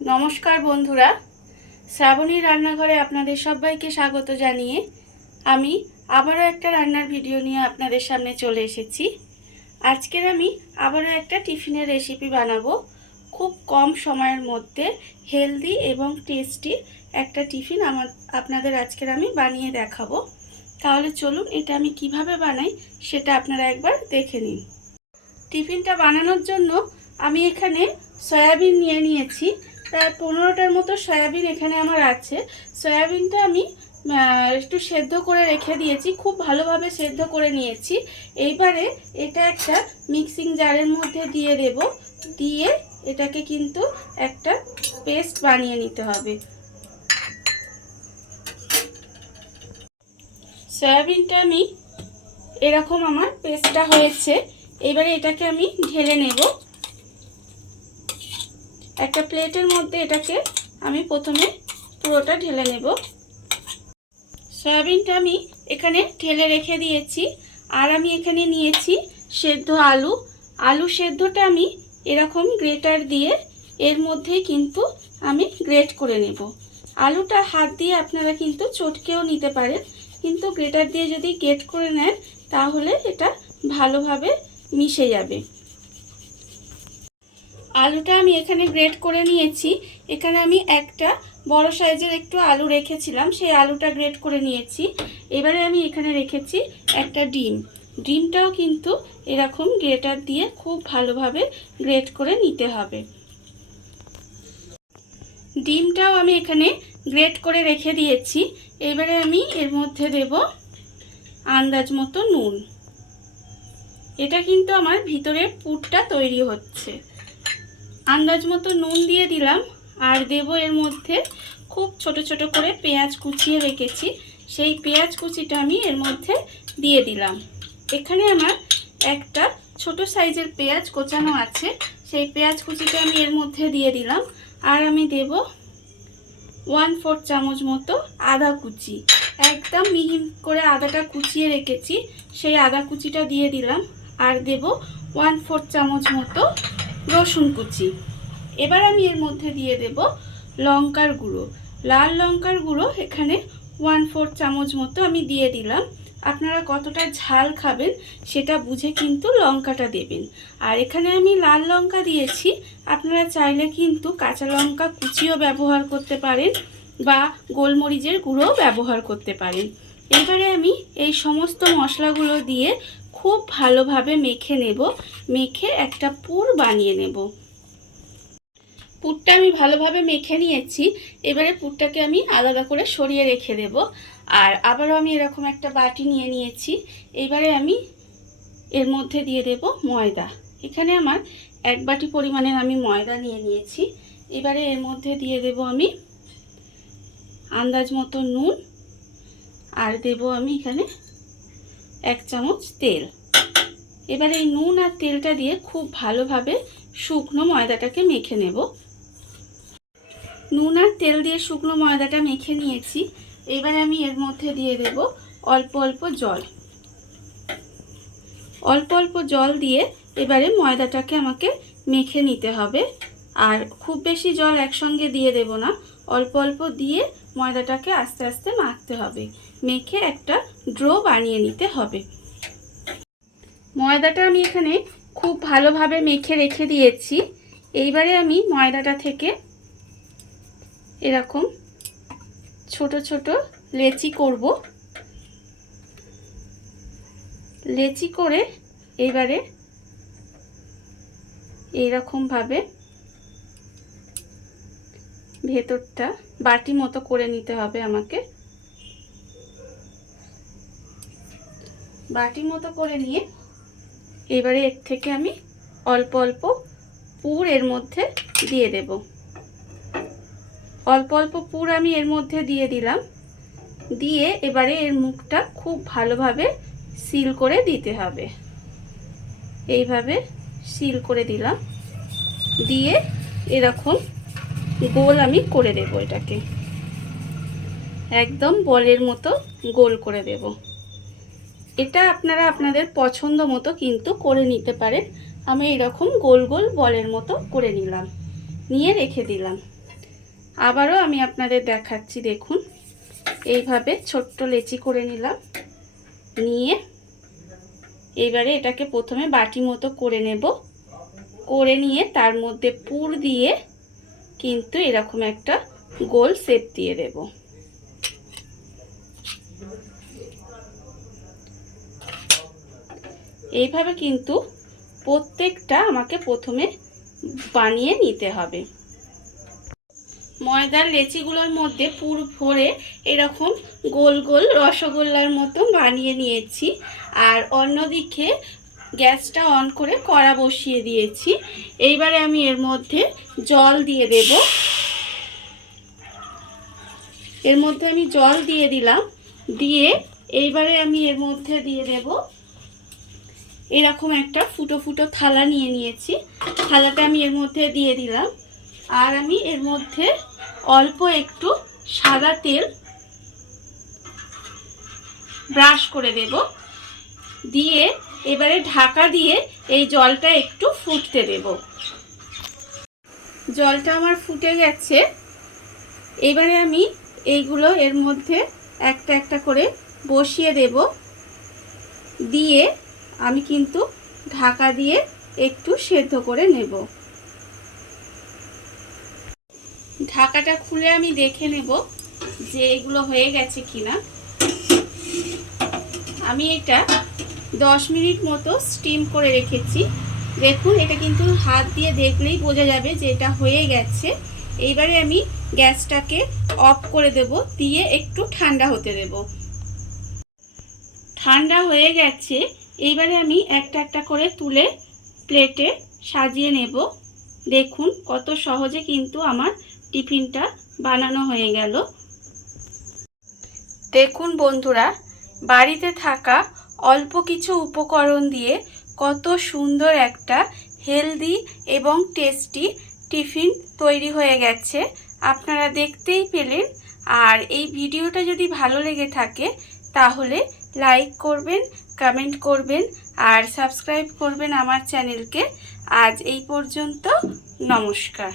নমস্কার বন্ধুরা। শ্রাবণীর রান্নাঘরে আপনাদের সবাইকে স্বাগত জানিয়ে আমি আবারও একটা রান্নার ভিডিও নিয়ে আপনাদের সামনে চলে এসেছি। আজকের আমি আবারও একটা টিফিনের রেসিপি বানাবো। খুব কম সময়ের মধ্যে হেলদি এবং টেস্টি একটা টিফিন আমার, আপনাদের আজকের আমি বানিয়ে দেখাবো। তাহলে চলুন এটা আমি কীভাবে বানাই সেটা আপনারা একবার দেখে নিন। টিফিনটা বানানোর জন্য আমি এখানে সয়াবিন নিয়ে নিয়েছি। প্রায় পনেরোটার মতো সয়াবিন এখানে আমার আছে। সয়াবিনটা আমি একটু সেদ্ধ করে রেখে দিয়েছি, খুব ভালোভাবে সেদ্ধ করে নিয়েছি। এইবারে এটা একটা মিক্সিং জারের মধ্যে দিয়ে দেব। দিয়ে এটাকে কিন্তু একটা পেস্ট বানিয়ে নিতে হবে। সয়াবিনটা আমি এরকম আমার পেস্টটা হয়েছে। এবারে এটাকে আমি ঢেলে নেব। একটা প্লেটের মধ্যে এটাকে আমি প্রথমে পুরোটা ঢেলে নেব। সয়াবিনটা আমি এখানে ঢেলে রেখে দিয়েছি। আর আমি এখানে নিয়েছি সেদ্ধ আলু। আলু সেদ্ধটা আমি এরকম গ্রেটার দিয়ে এর মধ্যেই কিন্তু আমি গ্রেট করে নেব। আলুটা হাত দিয়ে আপনারা কিন্তু চটকেও নিতে পারেন। কিন্তু গ্রেটার দিয়ে যদি গ্রেট করে নেন, তাহলে এটা ভালোভাবে মিশে যাবে। আলুটা আমি এখানে গ্রেট করে নিয়েছি। এখানে আমি একটা বড় সাইজের একটু আলু রেখেছিলাম, সেই আলুটা গ্রেট করে নিয়েছি। এবারে আমি এখানে রেখেছি একটা ডিম। ডিমটাও কিন্তু এরকম গ্রেটার দিয়ে খুব ভালোভাবে গ্রেট করে নিতে হবে। ডিমটাও আমি এখানে গ্রেট করে রেখে দিয়েছি। এবারে আমি এর মধ্যে দেব আন্দাজ মতো নুন। এটা কিন্তু আমার ভিতরের পুরটা তৈরি হচ্ছে। আন্দাজ মতো নুন দিয়ে দিলাম আর দেব এর মধ্যে খুব ছোট ছোট করে পেঁয়াজ কুচিয়ে রেখেছি। সেই পেঁয়াজ কুচিটা আমি এর মধ্যে দিয়ে দিলাম। এখানে আমার একটা ছোট সাইজের পেঁয়াজ কোচানো আছে। সেই পেঁয়াজ কুচিটা আমি এর মধ্যে দিয়ে দিলাম। আর আমি দেব ওয়ান ফোর চামচ মতো আদা কুচি। একদম মিহি করে আদাটা কুচিয়ে রেখেছি। সেই আদা কুচিটা দিয়ে দিলাম। আর দেব ওয়ান ফোর চামচ মতো রসুন কুচি। এবার আমি এর মধ্যে দিয়ে দেব লঙ্কার গুঁড়ো। লাল লঙ্কার গুঁড়ো এখানে ওয়ান ফোর চামচ মতো আমি দিয়ে দিলাম। আপনারা কতটা ঝাল খাবেন সেটা বুঝে কিন্তু লঙ্কাটা দেবেন। আর এখানে আমি লাল লঙ্কা দিয়েছি। আপনারা চাইলে কিন্তু কাঁচা লঙ্কা কুচিও ব্যবহার করতে পারেন বা গোলমরিচের গুঁড়োও ব্যবহার করতে পারেন। এবারে আমি এই সমস্ত মশলাগুলো দিয়ে খুব ভালোভাবে মেখে নেব। মেখে একটা পুর বানিয়ে নেব। পুরটা আমি ভালোভাবে মেখে নিয়েছি। এবারে পুরটাকে আমি আলাদা করে সরিয়ে রেখে দেব। আর আবারও আমি এরকম একটা বাটি নিয়ে নিয়েছি। এবারে আমি এর মধ্যে দিয়ে দেব ময়দা। এখানে আমার এক বাটি পরিমাণের আমি ময়দা নিয়ে নিয়েছি। এবারে এর মধ্যে দিয়ে দেব আমি আন্দাজ মতো নুন আর দেব আমি এখানে এক চামচ তেল। এবারে এই নুন আর তেলটা দিয়ে খুব ভালোভাবে শুকনো ময়দাটাকে মেখে নেব। নুন আর তেল দিয়ে শুকনো ময়দাটা মেখে নিয়েছি। এবারে আমি এর মধ্যে দিয়ে দেব অল্প অল্প জল। অল্প অল্প জল দিয়ে এবারে ময়দাটাকে আমাকে মেখে নিতে হবে। আর খুব বেশি জল একসঙ্গে দিয়ে দেব না, অল্প অল্প দিয়ে ময়দাটাকে আস্তে আস্তে মাখতে হবে। মেখে একটা ড্রো বানিয়ে নিতে হবে। ময়দাটা আমি এখানে খুব ভালোভাবে মেখে রেখে দিয়েছি। এইবারে আমি ময়দাটা থেকে এরকম ছোট ছোট লেচি করব। লেচি করে এবারে এইরকমভাবে ভেতরটা বাটি মতো করে নিতে হবে আমাকে। বাটি মতো করে নিয়ে এবারে এর থেকে আমি অল্প অল্প পুর এর মধ্যে দিয়ে দেব। অল্প অল্প পুর আমি এর মধ্যে দিয়ে দিলাম। দিয়ে এবারে এর মুখটা খুব ভালোভাবে সিল করে দিতে হবে। এইভাবে সিল করে দিলাম। দিয়ে এরকম গোল আমি করে দেব এটাকে। একদম বলের মতো গোল করে দেব। এটা আপনারা আপনাদের পছন্দ মতো কিন্তু করে নিতে পারেন। আমি এরকম গোল গোল বলের মতো করে নিলাম। নিয়ে রেখে দিলাম। আবারও আমি আপনাদের দেখাচ্ছি, দেখুন। এইভাবে ছোট্ট লেচি করে নিলাম। নিয়ে এবারে এটাকে প্রথমে বাটি মতো করে নেব। করে নিয়ে তার মধ্যে পুর দিয়ে কিন্তু এরকম একটা গোল শেপ দিয়ে দেব। এইভাবে কিন্তু প্রত্যেকটা আমাকে প্রথমে বানিয়ে নিতে হবে। ময়দার লেচিগুলোর মধ্যে পুর ভরে এরকম গোল গোল রসগোল্লার মতো বানিয়ে নিয়েছি। আর অন্যদিকে গ্যাসটা অন করে কড়া বসিয়ে দিয়েছি। এইবারে আমি এর মধ্যে জল দিয়ে দেব। এর মধ্যে আমি জল দিয়ে দিলাম। দিয়ে এইবারে আমি এর মধ্যে দিয়ে দেব এরকম একটা ফুটো ফুটো থালা নিয়ে নিয়েছি। থালাটা আমি এর মধ্যে দিয়ে দিলাম। আর আমি এর মধ্যে অল্প একটু সাদা তেল ব্রাশ করে দেব। দিয়ে এবারে ঢাকা দিয়ে এই জলটা একটু ফুটতে দেব। জলটা আমার ফুটে গেছে। এবারে আমি এইগুলো এর মধ্যে একটা একটা করে বসিয়ে দেব। দিয়ে আমি কিন্তু ঢাকা দিয়ে একটু সেদ্ধ করে নেব। ঢাকাটা খুলে আমি দেখে নেব যে এগুলো হয়ে গেছে কিনা। আমি এটা দশ মিনিট মতো স্টিম করে রেখেছি। দেখুন, এটা কিন্তু হাত দিয়ে দেখলেই বোঝা যাবে যে এটা হয়ে গেছে। এইবারে আমি গ্যাসটাকে অফ করে দেব, দিয়ে একটু ঠান্ডা হতে দেব। ঠান্ডা হয়ে গেছে এইবারে আমি একটা একটা করে তুলে প্লেটে সাজিয়ে নেব। দেখুন কত সহজে কিন্তু আমার টিফিনটা বানানো হয়ে গেল। দেখুন বন্ধুরা, বাড়িতে থাকা অল্প কিছু উপকরণ দিয়ে কত সুন্দর একটা হেলদি এবং টেস্টি টিফিন তৈরি হয়ে গেছে। আপনারা দেখতেই পেলেন। আর এই ভিডিওটা যদি ভালো লেগে থাকে, তাহলে লাইক করবেন কমেন্ট করবেন আর সাবস্ক্রাইব করবেন আমার চ্যানেলকে আজ এই পর্যন্ত নমস্কার।